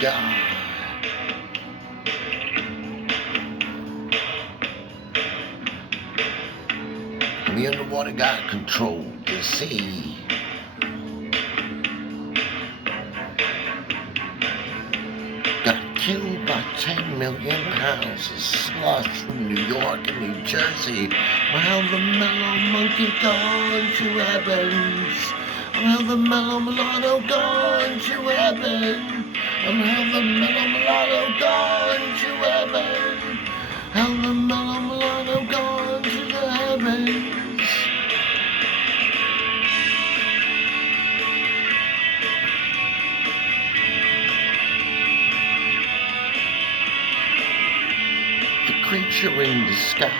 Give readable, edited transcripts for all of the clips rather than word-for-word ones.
God. And the underwater God controlled the sea. Got killed by 10 million pounds of slush from New York and New Jersey. Well, the mellow monkey gone to heavens. Well, the mellow mulatto gone to heaven. Well, the mellow mulatto gone to heaven. Well, the mellow mulatto gone to the heavens. Creature in the sky.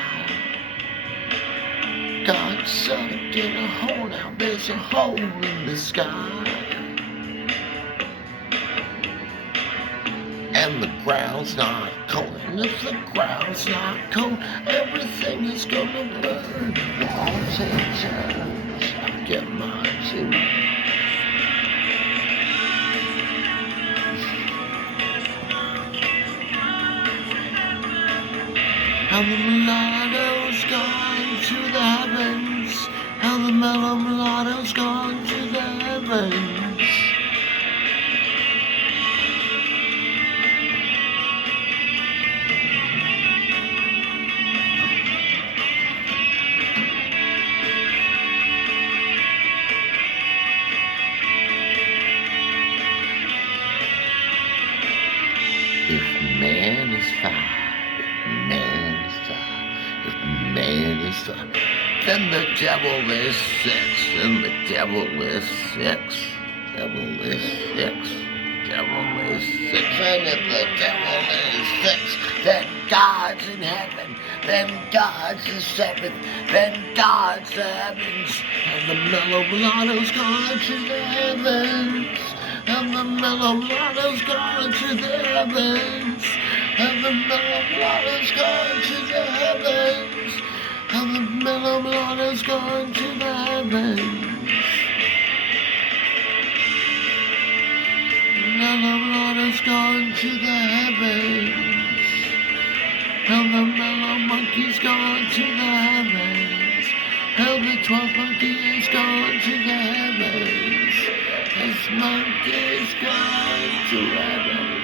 God sucked in a hole, now there's a hole in the sky. And the ground's not cold, and if the ground's not cold, everything is gonna burn. I'll take turns, I'll get mine too. How the mulatto's gone to the heavens. How the mellow mulatto's gone to the heavens. If man is fine. Man is then the devil is six, and the devil is six, devil is six, devil is six, and if the devil is six, then God's in heaven, then God's the seventh, then God's the heavens, and the mellow mulatto's gone to the heavens, and the mellow mulatto's gone to the heavens. And the mellow mulatto's gone to the heavens. And the mellow mulatto's gone to the heavens. The mellow mulatto's gone to the heavens. And the mellow monkey's gone to the heavens. And the 12th monkey is gone to the heavens. This monkey's gone to heaven.